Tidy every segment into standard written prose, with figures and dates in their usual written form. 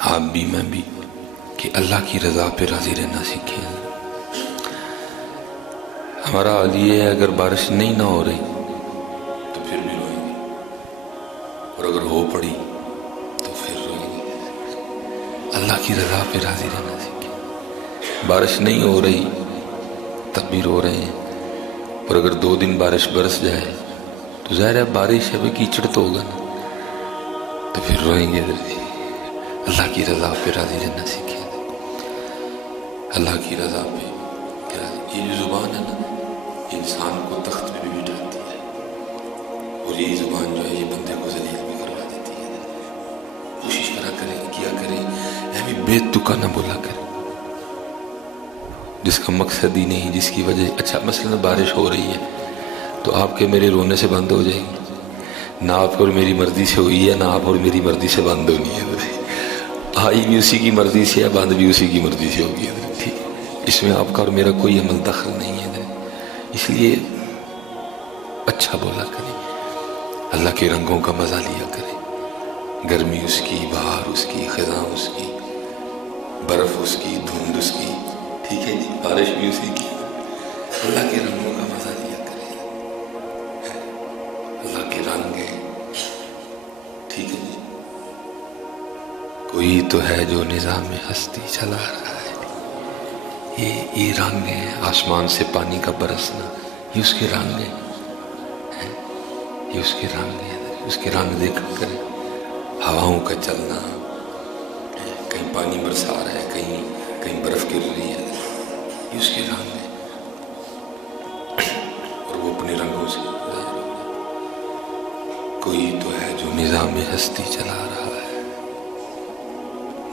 آپ بھی میں بھی کہ اللہ کی رضا پہ راضی رہنا سیکھیں. ہمارا حال یہ ہے اگر بارش نہیں نہ ہو رہی تو پھر بھی روئیں گے، اور اگر ہو پڑی تو پھر روئیں گے. اللہ کی رضا پہ راضی رہنا سیکھیں. بارش نہیں ہو رہی تب بھی رو رہے ہیں، اور اگر 2 دن بارش برس جائے تو ظاہر ہے بارش ہے بھی کیچڑ تو ہوگا نا، تو پھر روئیں گے. اللہ کی رضا پہ راضی رہنا سیکھیں. اللہ کی رضا پہ یہ جو زبان ہے نا، یہ انسان کو تخت پہ بھی بٹھاتی ہے، اور یہی زبان جو ہے یہ بندے کو ذلیل بھی کروا دیتی ہے. کوشش کیا کرے ہمیں بے تکا نہ بولا کرے جس کا مقصد ہی نہیں، جس کی وجہ. اچھا مثلا بارش ہو رہی ہے تو آپ کے میرے رونے سے بند ہو جائے گی؟ نہ آپ اور میری مرضی سے ہوئی ہے، نہ آپ اور میری مرضی سے بند ہونی ہے. آئی بھی اسی کی مرضی سے ہے، بند بھی اسی کی مرضی سے ہوگی. ٹھیک، اس میں آپ کا اور میرا کوئی عمل دخل نہیں ہے. اس لیے اچھا بولا کریں، اللہ کے رنگوں کا مزہ لیا کریں. گرمی اس کی، بہار اس کی، خزاں اس کی، برف اس کی، دھند اس کی، ٹھیک ہے جی، بارش بھی اسی کی. اللہ کے رنگوں کا مزہ لیا کریں. اللہ کے رنگ ہیں، ٹھیک ہے جی. کوئی تو ہے جو نظام ہستی چلا رہا ہے. یہ رنگ ہے. آسمان سے پانی کا برسنا، یہ اس کے رنگ ہے. یہ اس کے رنگ ہے. اس کے رنگ دیکھا کریں. ہواؤں کا چلنا، کہیں پانی برسا رہا ہے، کہیں برف گر رہی ہے، یہ اس کے رنگ ہے. اور وہ اپنے رنگوں سے کوئی تو ہے جو نظام ہستی چلا رہا ہے.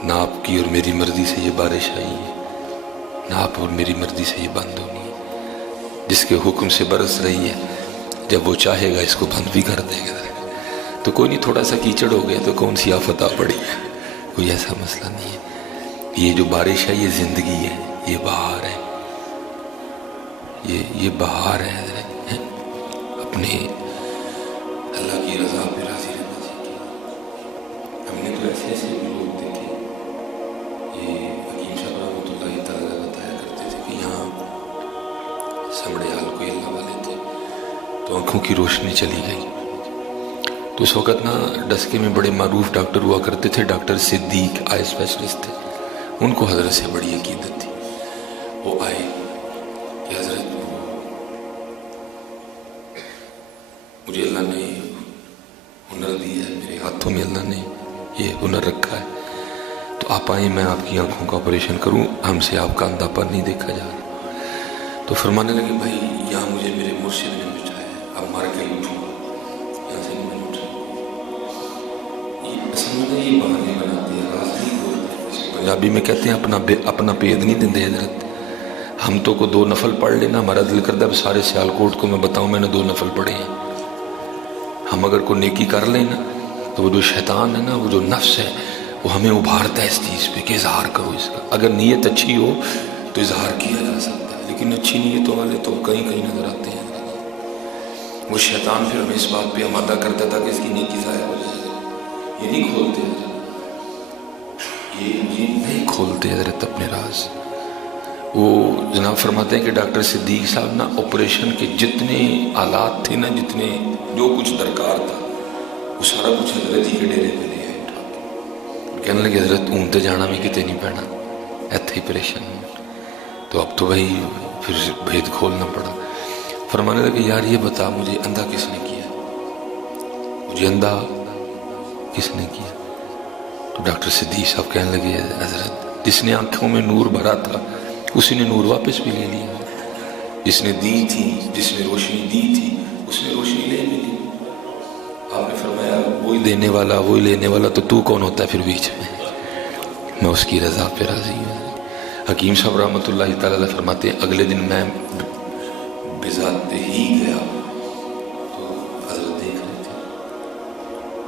نہ آپ کی اور میری مرضی سے یہ بارش آئی ہے، نہ آپ اور میری مرضی سے یہ بند ہونی ہے. جس کے حکم سے برس رہی ہے، جب وہ چاہے گا اس کو بند بھی کر دے گا. تو کوئی نہیں، تھوڑا سا کیچڑ ہو گیا تو کون سی آفت آ پڑی ہے، کوئی ایسا مسئلہ نہیں ہے. یہ جو بارش ہے یہ زندگی ہے، یہ بہار ہے، یہ بہار ہے. اپنے اللہ کی رضا پہ راضی رہنا سیکھیں. ہم نے تو ایسے ایسے بھی لوگ دیکھے. یہ حکیم صاحب رحمۃ اللہ تعالیٰ بتایا کرتے تھے کہ یہاں سمڑے حال کوئی اللہ والے تھے، تو آنکھوں کی روشنی چلی گئی. تو اس وقت نا ڈسکے میں بڑے معروف ڈاکٹر ہوا کرتے تھے، ڈاکٹر صدیق آئی اسپیشلسٹ تھے. ان کو حضرت سے بڑی عقیدت تھی. وہ آئے کہ حضرت مجھے اللہ نے ہنر دیا ہے، میرے ہاتھوں میں اللہ نے یہ ہنر رکھا ہے، تو آپ آئیں، میں آپ کی آنکھوں کا آپریشن کروں، ہم سے آپ کا اندھا پن نہیں دیکھا جا رہا. تو فرمانے لگے بھائی یہاں مجھے میرے مرشد نے بٹھایا ہے، اب مار کے اٹھوں گا، یہاں سے نہیں اٹھا. اصل میں یہ بہانے بناتے ہیں، راز نہیں بولتے. پنجابی میں کہتے ہیں اپنا پید نہیں دیندے حضرت. ہم تو کو 2 نفل پڑھ لینا، ہمارا دل کرتا ہے سارے سیالکوٹ کو میں بتاؤں میں نے 2 نفل پڑھے ہیں. ہم اگر کوئی نیکی کر لیں نا تو وہ جو شیطان ہے نا، وہ جو نفس ہے، وہ ہمیں ابھارتا ہے اس چیز پہ کہ اظہار کرو اس کا. اگر نیت اچھی ہو تو اظہار کیا جا سکتا ہے، لیکن اچھی نیتوں والے تو کہیں نظر آتے ہیں. وہ شیطان پھر ہمیں اس بات پہ آمادہ کرتا تھا کہ اس کی نیکی ضائع ہو جائے. یہ نہیں کھولتے یہ نہیں کھولتے حضرت اپنے راز. وہ جناب فرماتے ہیں کہ ڈاکٹر صدیق صاحب نا آپریشن کے جتنے آلات تھے نا، جتنے جو کچھ درکار تھا، وہ سارا کچھ حضرت ہی کے ڈیرے پہ لے آئے اٹھا کے. کہنے لگے حضرت اونتے جانا بھی کتے نہیں پینا، ایتھے ہی پریشان. تو اب تو بھائی پھر بھید کھولنا پڑا. فرمانے لگے یار یہ بتا مجھے اندھا کس نے کیا، مجھے اندھا کس نے کیا؟ تو ڈاکٹر صدیق صاحب کہنے لگے حضرت جس نے آنکھوں میں نور بھرا تھا اسی نے نور واپس بھی لے لیا. جس نے دی تھی، جس نے روشنی دی تھی، اس نے روشنی لے بھی لی. آپ نے فرمایا وہی دینے والا وہی لینے والا، تو کون ہوتا ہے پھر بیچ میں؟ میں اس کی رضا پہ راضی ہوں. حکیم صاحب رحمۃ اللہ تعالیٰ فرماتے ہیں اگلے دن میں بذات ہی گیا تو حضرت دیکھ رہے تھے،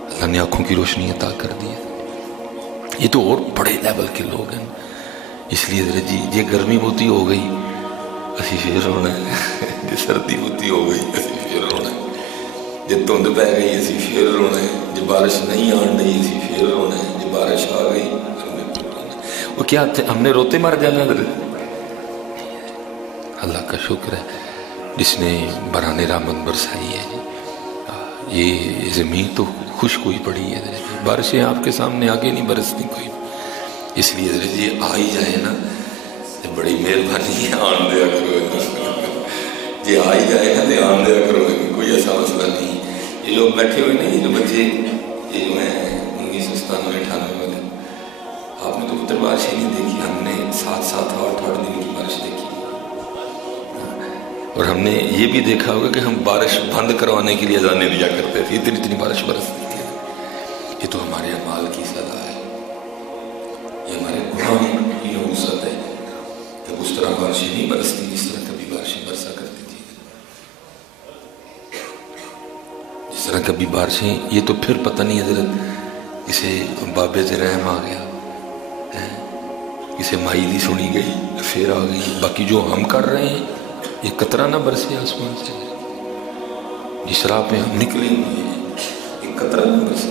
اللہ نے آنکھوں کی روشنی عطا کر دی. یہ تو اور بڑے لیول کے لوگ ہیں. اس لیے حضرت جی یہ گرمی ہوتی ہو گئی اسی پھر رونا ہے، یہ سردی ہوتی ہو گئی اسی پھر رونا ہے، جب دھند پی گئی اسی پھر رونا ہے، جب بارش نہیں آن رہی اسی پھر رونا ہے، جب بارش آ گئی وہ کیا تھے ہم نے روتے مر جانا حضرت؟ اللہ کا شکر ہے جس نے برہان رحمت برسائی ہے جی۔ یہ زمین تو خشک ہوئی پڑی ہے حضرت، بارشیں آپ کے سامنے آگے نہیں برستی کوئی، اس لیے حضرت یہ آ ہی جائے نا بڑی مہربانی ہے، آن دیا کرو جی، آ ہی جائے گا تو آن دیا کرو، کوئی ایسا مسئلہ نہیں۔ یہ لوگ بیٹھے ہوئے نہیں، یہ جو بچے یہ جو ہیں 1997-98 والے، آپ نے تو اتر بارش ہی نہیں دیکھی، ہم نے 7-7 8-8 دن کی بارش دیکھی، اور ہم نے یہ بھی دیکھا ہوگا کہ ہم بارش بند کروانے کے لیے اذانیں دیا کرتے تھے، اتنی بارش برستی تھی۔ یہ تو ہمارے اعمال کی سزا ہے، یہ ہمارے گناہوں کی نحوست ہے کہ اس طرح بارشیں نہیں برستی جس طرح کبھی بارشیں برسا کرتی تھی، جس طرح کبھی بارشیں۔ یہ تو پھر پتہ نہیں حضرت اسے بابے سے رحم آ گیا، اسے مائلی سنی گئی، پھر آ گئی، باقی جو ہم کر رہے ہیں یہ قطرہ نہ برسے آسمان سے، جس راہ پہ ہم نکلے ہوئے ہیں یہ قطرہ نہ برسے،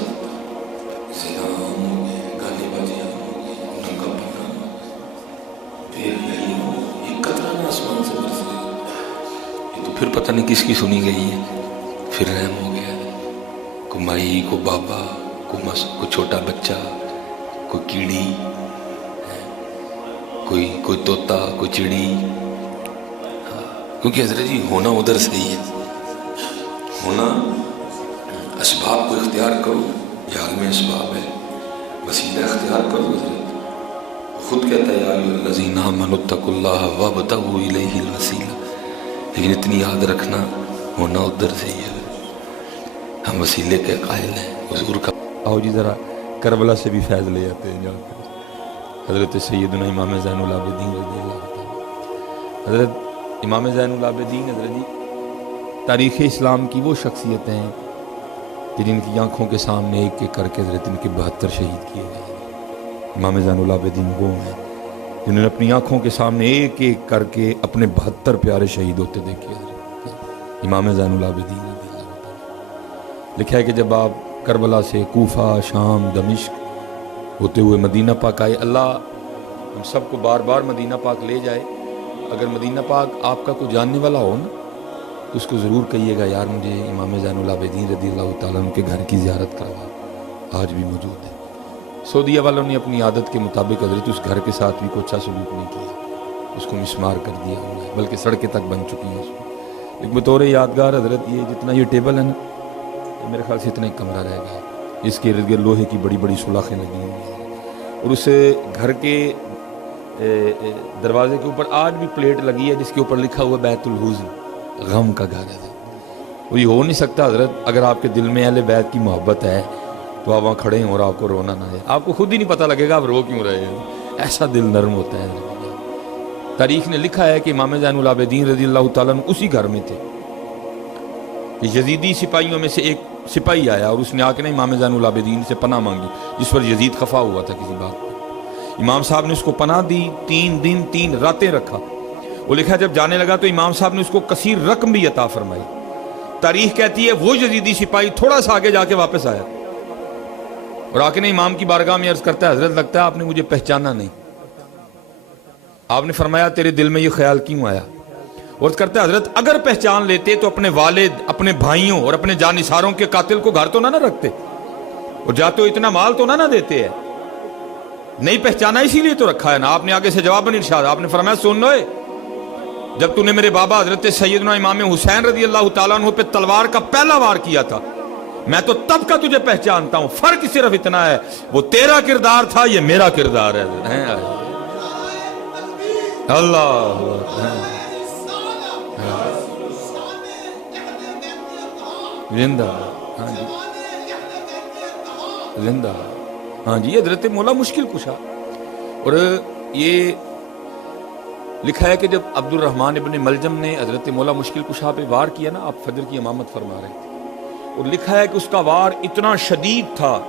زنا عام ہو گئے، گانے بازی عام ہو گئے، ننگا پنا ہو گئے، پھر یہی ہو، یہ قطرہ نہ آسمان سے برسے، یہ تو پھر پتہ نہیں کس کی سنی گئی ہے، پھر رحم ہو گیا، کوئی مائی، کوئی بابا، کوئی چھوٹا بچہ، کوئی کیڑی، کوئی طوطا، کوئی چڑی، کیونکہ حضرت جی ہونا ادھر صحیح ہے، ہونا اسباب کو اختیار کرو، یہ عالم اسباب ہے، وسیلہ اختیار کرو۔ حضرت خود کہتا ہے یا ایھا الذین آمنوا اتقوا اللہ وابتغوا الیہ الوسیلہ، لیکن اتنی یاد رکھنا ہونا ادھر صحیح ہے، ہم وسیلے کے قائل ہیں حضور کا۔ آؤ جی ذرا کربلا سے بھی فیض لے جاتے ہیں جا کر، حضرت سیدنا امام زین العابدین رضی اللہ عنہ۔ حضرت امام زین العابدین حضرت جی تاریخ اسلام کی وہ شخصیتیں ہیں کہ جن کی آنکھوں کے سامنے ایک ایک کر کے حضرت ان کے 72 شہید کیے گئے۔ امام زین العابدین وہ ہیں جنہوں نے اپنی آنکھوں کے سامنے ایک ایک کر کے اپنے 72 پیارے شہید ہوتے دیکھے حضرت امام زین العابدین رضی اللہ عنہ۔ لکھا ہے کہ جب آپ کربلا سے کوفہ، شام، دمشق ہوتے ہوئے مدینہ پاک آئے، اللہ ہم سب کو بار بار مدینہ پاک لے جائے، اگر مدینہ پاک آپ کا کوئی جاننے والا ہو نا تو اس کو ضرور کہیے گا یار مجھے امام زین العابدین رضی اللہ تعالیٰ عنہ کے گھر کی زیارت کروا، آج بھی موجود ہے۔ سعودیہ والوں نے اپنی عادت کے مطابق حضرت اس گھر کے ساتھ بھی کوئی اچھا سلوک نہیں کیا، اس کو مسمار کر دیا ہوا ہے، بلکہ سڑکیں تک بن چکی ہیں اس میں۔ لیکن بطور یادگار حضرت یہ جتنا یہ ٹیبل ہے نا، میرے خیال سے اتنا ہی کمرہ رہ گیا، اس کے ارد گرد لوہے کی بڑی بڑی سلاخیں لگی ہوئی ہیں، اور اس گھر کے دروازے کے اوپر آج بھی پلیٹ لگی ہے جس کے اوپر لکھا ہوا بیت الحزن، غم کا گھر ہے۔ اور یہ ہو نہیں سکتا حضرت اگر آپ کے دل میں اہل بیت کی محبت ہے تو آپ وہاں کھڑے ہیں اور آپ کو رونا نہ ہے، آپ کو خود ہی نہیں پتہ لگے گا آپ رو کیوں رہے ہیں، ایسا دل نرم ہوتا ہے۔ تاریخ نے لکھا ہے کہ امام زین العابدین رضی اللہ تعالیٰ عنہ اسی گھر میں تھے کہ یزیدی سپاہیوں میں سے ایک سپاہی آیا اور اس نے آ کے نا امام زین العابدین سے پناہ مانگی، جس پر یزید خفا ہوا تھا کسی بات پر۔ امام صاحب نے اس کو پناہ دی، 3 دن 3 راتیں رکھا۔ وہ لکھا جب جانے لگا تو امام صاحب نے اس کو کثیر رقم بھی عطا فرمائی۔ تاریخ کہتی ہے وہ یزیدی سپاہی تھوڑا سا آگے جا کے واپس آیا اور آ کے نا امام کی بارگاہ میں عرض کرتا ہے حضرت لگتا ہے آپ نے مجھے پہچانا نہیں۔ آپ نے فرمایا تیرے دل میں یہ خیال کیوں آیا؟ اور کرتا ہے حضرت اگر پہچان لیتے تو اپنے والد، اپنے بھائیوں اور اپنے جانثاروں کے قاتل کو گھر تو نہ رکھتے اور جاتے ہو اتنا مال تو نہ دیتے ہیں، نہیں پہچانا اسی لیے تو رکھا ہے نا۔ آپ نے آگے سے جواب ارشاد، آپ نے فرمایا سن لو، جب تو نے میرے بابا حضرت سیدنا امام حسین رضی اللہ تعالیٰ عنہ پہ تلوار کا پہلا وار کیا تھا، میں تو تب کا تجھے پہچانتا ہوں، فرق صرف اتنا ہے وہ تیرا کردار تھا، یہ میرا کردار ہے۔ اللہ زندہ، ہاں جی زندہ، ہاں جی حضرت مولا مشکل کشا۔ اور یہ لکھا ہے کہ جب عبد الرحمن ابن ملجم نے حضرت مولا مشکل کشا پہ وار کیا نا، آپ فجر کی امامت فرما رہے تھے، اور لکھا ہے کہ اس کا وار اتنا شدید تھا،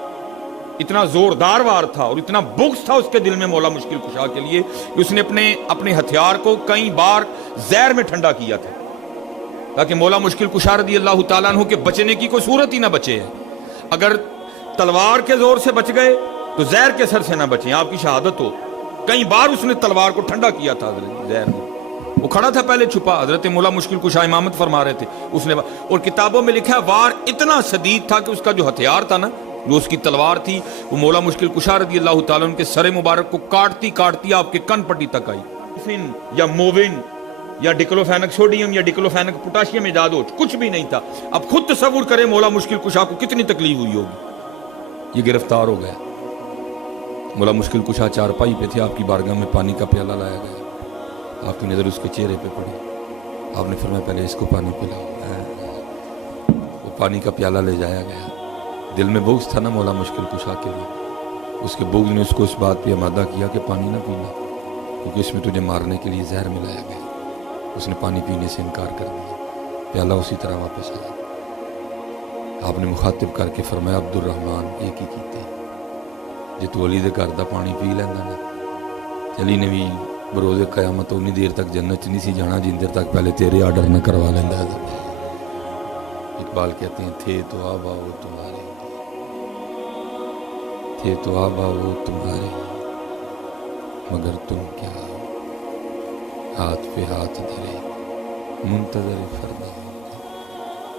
اتنا زوردار وار تھا اور اتنا بغض تھا اس کے دل میں مولا مشکل کشا کے لیے کہ اس نے اپنے ہتھیار کو کئی بار زہر میں ٹھنڈا کیا تھا تاکہ مولا مشکل کشا رضی اللہ تعالیٰ عنہ کے بچنے کی کوئی صورت ہی نہ بچے ہے۔ اگر تلوار کے زور سے بچ گئے تو زہر کے سر سے نہ بچیں، آپ کی شہادت ہو، کئی بار اس نے تلوار کو ٹھنڈا کیا تھا حضرت زہر نے. وہ کھڑا تھا پہلے چھپا, حضرت مولا مشکل کشا امامت فرما رہے تھے, اس نے اور کتابوں میں لکھا ہے وار اتنا شدید تھا کہ اس کا جو ہتھیار تھا نا, جو اس کی تلوار تھی, وہ مولا مشکل کشا رضی اللہ تعالیٰ عنہ کے سر مبارک کو کاٹتی کاٹتی آپ کے کن پٹی تک آئی. یا مووین یا ڈیکلوفینک سوڈیم یا ڈیکلوفینک پوٹاشیم ایجاد ہو, کچھ بھی نہیں تھا. اب خود تصور کریں مولا مشکل کشا کو کتنی تکلیف ہوئی ہوگی. یہ گرفتار ہو گیا. مولا مشکل کشا چارپائی پہ تھے, آپ کی بارگاہ میں پانی کا پیالہ لایا گیا, آپ کی نظر اس کے چہرے پہ پڑی, آپ نے فرمایا پہلے اس کو پانی پلاؤ. وہ پانی کا پیالہ لے جایا گیا. دل میں بغض تھا نا مولا مشکل کشا کے لیے, اس کے بغض نے اس کو اس بات پہ آمادہ کیا کہ پانی نہ پینا, کیونکہ اس میں تجھے مارنے کے لیے زہر ملایا گیا. اس نے پانی پینے سے انکار کر دیا, پیالہ اسی طرح واپس آیا. آپ نے مخاطب کر کے فرمایا عبد الرحمن ایک ہی کیتے جی تو علی دے گھر دا پانی پی لینا نا, علی نے بھی بروز قیامت اتنی دیر تک جنت نہیں سی جانا جن دیر تک پہلے تیرے آرڈر نہ کروا لینا. اقبال کہتے ہیں تھے تو آبا وہ تمہارے, تھے تو آبا وہ تمہارے, مگر تم کیا ہاتھ پہ ہاتھ دھرے منتظر فرما.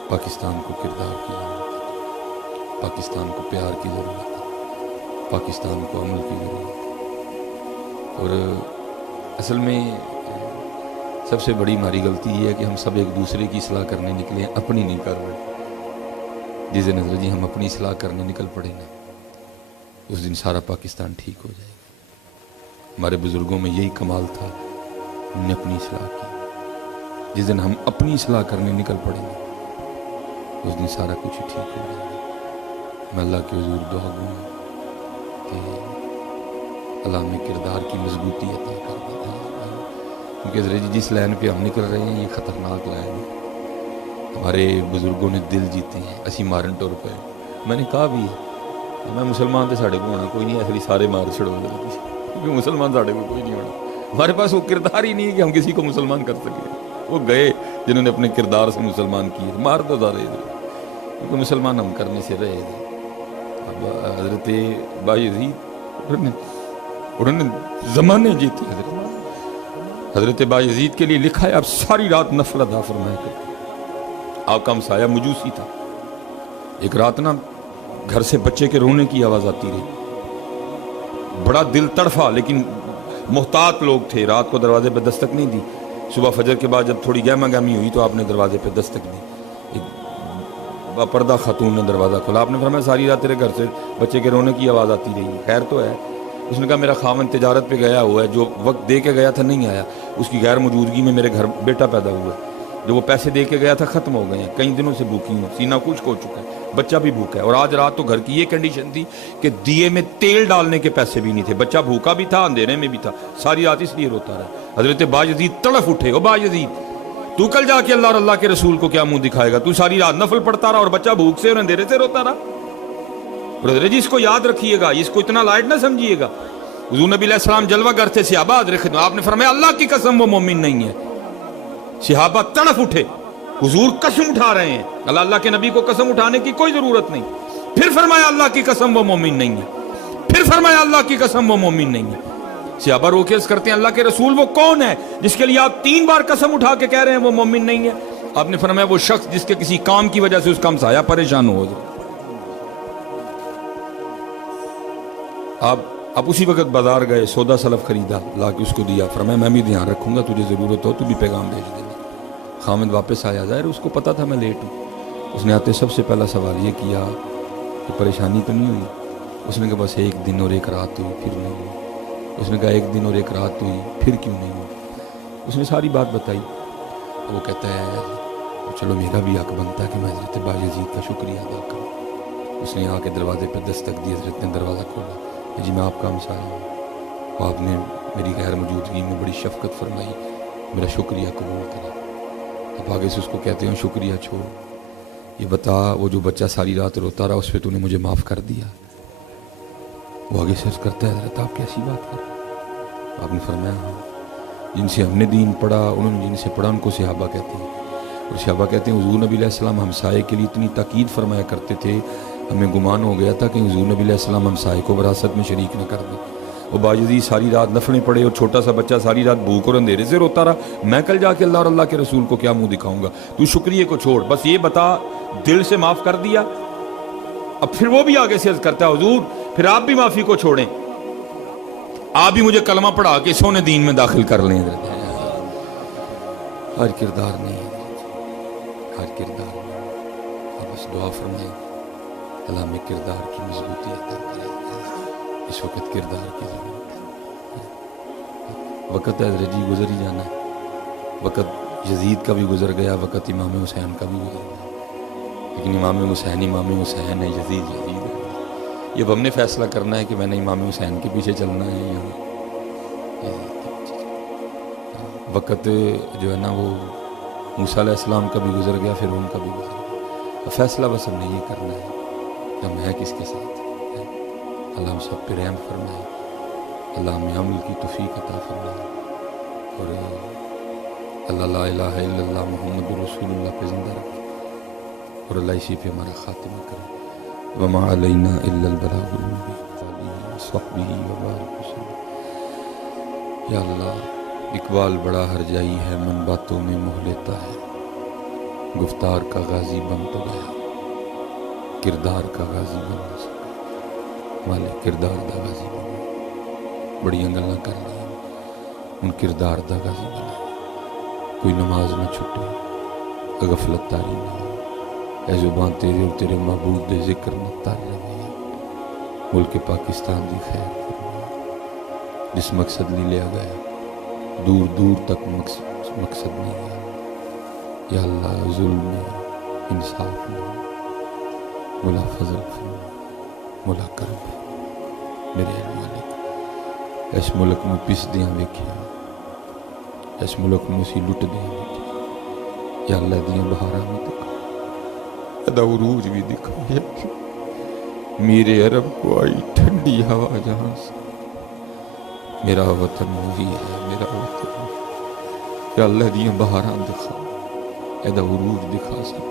پاکستان کو کردار کی ضرورت ہے, پاکستان کو پیار کی ضرورت ہے, پاکستان کو عمل کی ضرورت ہے. اور اصل میں سب سے بڑی ہماری غلطی یہ ہے کہ ہم سب ایک دوسرے کی اصلاح کرنے نکلے ہیں, اپنی نہیں کر رہے. جس دن حضرت جی ہم اپنی اصلاح کرنے نکل پڑے نا, اس دن سارا پاکستان ٹھیک ہو جائے گا. ہمارے بزرگوں میں یہی کمال تھا, انہوں نے اپنی اصلاح کی. جس دن ہم اپنی اصلاح کرنے نکل پڑیں گے اس دن سارا کچھ ٹھیک ہو جائے گا. میں اللہ کے حضور دعا گوں کہ اللہ میں کردار کی مضبوطی عطا کر دیتا ہے, کیونکہ حضرت جی جس لائن پہ ہم نکل رہے ہیں یہ خطرناک لائن ہے. ہمارے بزرگوں نے دل جیتے ہیں, اسی مارن ٹور پہ. میں نے کہا بھی ہے میں مسلمان تو ساڑھے کو ہونا کوئی نہیں, اصلی سارے مار چھڑو گے, کیونکہ مسلمان ساڑھے کو کوئی نہیں ہونا. ہمارے پاس وہ کردار ہی نہیں ہے کہ ہم کسی کو مسلمان کر سکیں. وہ گئے جنہوں نے اپنے کردار سے مسلمان کیے, مار دو سارے, کیونکہ مسلمان ہم کرنے سے رہے تھے. اب حضرت بایزید انہوں نے زمانے جیتے. حضرت بایزید کے لیے لکھا ہے آپ ساری رات نفل ادا فرمایا کرتے. آپ کا ہمسایہ مجوسی تھا. ایک رات نا گھر سے بچے کے رونے کی آواز آتی رہی, بڑا دل تڑفا, لیکن محتاط لوگ تھے, رات کو دروازے پہ دستک نہیں دی. صبح فجر کے بعد جب تھوڑی گہما گہمی ہوئی تو آپ نے دروازے پہ دستک دی. ایک پردہ خاتون نے دروازہ کھولا. آپ نے فرمایا ساری رات تیرے گھر سے بچے کے رونے کی آواز آتی رہی, خیر تو ہے؟ اس نے کہا میرا خاوند تجارت پہ گیا ہوا ہے, جو وقت دے کے گیا تھا نہیں آیا, اس کی غیر موجودگی میں میرے گھر بیٹا پیدا ہوا ہے, جو وہ پیسے دے کے گیا تھا ختم ہو گئے ہیں, کئی دنوں سے بھوکی ہوں, سینہ خشک ہو چکا ہے, بچہ بھی بھوکا ہے. اور آج رات تو گھر کی یہ کنڈیشن تھی کہ دیے میں تیل ڈالنے کے پیسے بھی نہیں تھے, بچہ بھوکا بھی تھا, اندھیرے میں بھی تھا, ساری رات اس لیے روتا رہا. حضرت بایزید تڑف اٹھے, او بایزید تو کل جا کے اللہ اور اللہ کے رسول کو کیا منہ دکھائے گا, تو ساری رات نفل پڑھتا رہا اور بچہ بھوک سے اور اندھیرے سے روتا رہا. اور حضرت جی اس کو یاد رکھیے گا, اس کو اتنا لائٹ نہ سمجھیے گا. حضور نبی علیہ السلام جلوہ گر تھے, صحابہ حاضر خدمت, آپ نے فرمایا اللہ کی قسم وہ مومن نہیں ہے. صحابہ تڑف اٹھے, حضور قسم اٹھا رہے ہیں, اللہ کے نبی کو قسم اٹھانے کی کوئی ضرورت نہیں. پھر فرمایا اللہ کی قسم وہ مومن نہیں ہے, پھر فرمایا اللہ کی قسم وہ مومن نہیں ہے. صحابہ روکیز کرتے ہیں اللہ کے رسول وہ کون ہے جس کے لیے آپ 3 بار قسم اٹھا کے کہہ رہے ہیں وہ مومن نہیں ہے؟ آپ نے فرمایا وہ شخص جس کے کسی کام کی وجہ سے اس کا ہمسایہ پریشان ہو جائے. آپ اسی وقت بازار گئے, سودا سلف خریدا, لا کے اس کو دیا, فرمایا میں بھی دھیان رکھوں گا, تجھے ضرورت ہو تو بھی پیغام بھیج دینا. خامد واپس آیا, ظاہر اس کو پتا تھا میں لیٹ ہوں. اس نے آتے سب سے پہلا سوال یہ کیا کہ پریشانی تو نہیں ہوئی؟ اس نے کہا بس 1 دن اور 1 رات ہوئی, پھر نہیں ہوئی. اس نے کہا 1 دن اور 1 رات ہوئی, پھر کیوں نہیں ہوئی؟ اس نے ساری بات بتائی. وہ کہتا ہے چلو میرا بھی حق بنتا ہے کہ میں حضرت بایزید کا شکریہ ادا کروں. اس نے آ کے دروازے پہ دستک دی, حضرت نے دروازہ کھولا, جی میں آپ کا ہمسایہ ہوں, آپ نے میری غیر موجودگی میں بڑی شفقت فرمائی, میرا شکریہ قبول کرا. اب آگے سے اس کو کہتے ہیں شکریہ چھوڑ, یہ بتا وہ جو بچہ ساری رات روتا رہا اس پہ تو نے مجھے معاف کر دیا؟ وہ آگے سرچ کرتا ہے حضرت آپ کیسی بات کر؟ آپ نے فرمایا ہاں, جن سے ہم نے دین پڑھا انہوں نے جن سے پڑھا ان کو صحابہ کہتے ہیں. اور صحابہ کہتے ہیں حضور نبی علیہ السلام ہمسائے کے لیے اتنی تاکید فرمایا کرتے تھے, ہمیں گمان ہو گیا تھا کہ حضور نبی علیہ السلام ہمسائے کو وراثت میں شریک نہ کر دیں. وہ باجدید ساری رات نفلیں پڑے اور چھوٹا سا بچہ ساری رات بھوک اور اندھیرے سے روتا رہا. میں کل جا کے اللہ اور اللہ کے رسول کو کیا منہ دکھاؤں گا؟ تو شکریہ کو چھوڑ، بس یہ بتا دل سے معاف کر دیا. اب پھر وہ بھی آگے سے عرض کرتا ہے حضور پھر آپ بھی معافی کو چھوڑیں، آپ بھی مجھے کلمہ پڑھا کے سونے دین میں داخل کر لیں. ہر کردار نہیں، ہر کردار نہیں. بس دعا فرمائیں اللہ میں کردار کی مضبوطی عطا کرے. اس وقت کردار کی ضرورت ہے. وقت ہے رجی گزر ہی جانا ہے. وقت یزید کا بھی گزر گیا، وقت امام حسین کا بھی گزر گیا، لیکن امام حسین ہے، یزید ہے. یہ اب ہم نے فیصلہ کرنا ہے کہ میں نے امام حسین کے پیچھے چلنا ہے یا یزید کے پیچھے چلنا ہے. وقت جو ہے نا وہ موسیٰ علیہ السلام کا بھی گزر گیا، پھر ان کا بھی گزر گیا. فیصلہ بس ہم نے یہ کرنا ہے کہ ہم ہیں کس کے ساتھ. اللہ ہم سب پہ رحم فرمائے، اللہ ہمیں عمل کی توفیق عطا فرمائے، اور اللہ لا الہ الا اللہ محمد رسول اللہ پہ زندہ رکھے، اور اللہ اسی پہ ہمارا خاتمہ کرے. وما علینا الا البلاغ المبین صحبہ وبارک وسلم. یا اللہ اقبال بڑا ہرجائی ہے، من باتوں میں موہ لیتا ہے، گفتار کا غازی بن تو گیا، کردار کا غازی بن نہ سکا. والے کردار دا غازی بن، بڑی گلاں کر لی ان کردار دا غازی بنا. کوئی نماز نہ چھٹے، غفلت تاری نہ ہو، اے زبان تیرے اور تیرے معبود دے ذکر نہ تر رہے. ملک پاکستان دی خیر فرما، جس مقصد لی لیا گیا دور دور تک مقصد نہیں گیا. یا اللہ ظلم میں انصاف میں مولا فضل فرما، مولا کرم فرما. میرے مالک اس ملک میں پس دیاں ویکھیا، اس ملک میں اسی لٹ دیاں ویکھیا. یا اللہ دیاں بہاراں میں دکھا، ادا عروج بھی دکھا. میرے عرب کو آئی ٹھنڈی ہوا جہاں سے، میرا وطن وہی ہے، میرا وطن. یا اللہ دیاں بہاراں دکھا، ادا عروج دکھا سب.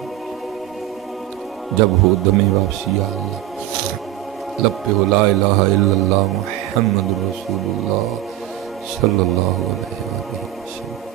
جب ہو دم واپسی یا اللہ، لب پہ ہو لا الہ الا اللہ محمد رسول اللہ صلی اللہ علیہ وسلم.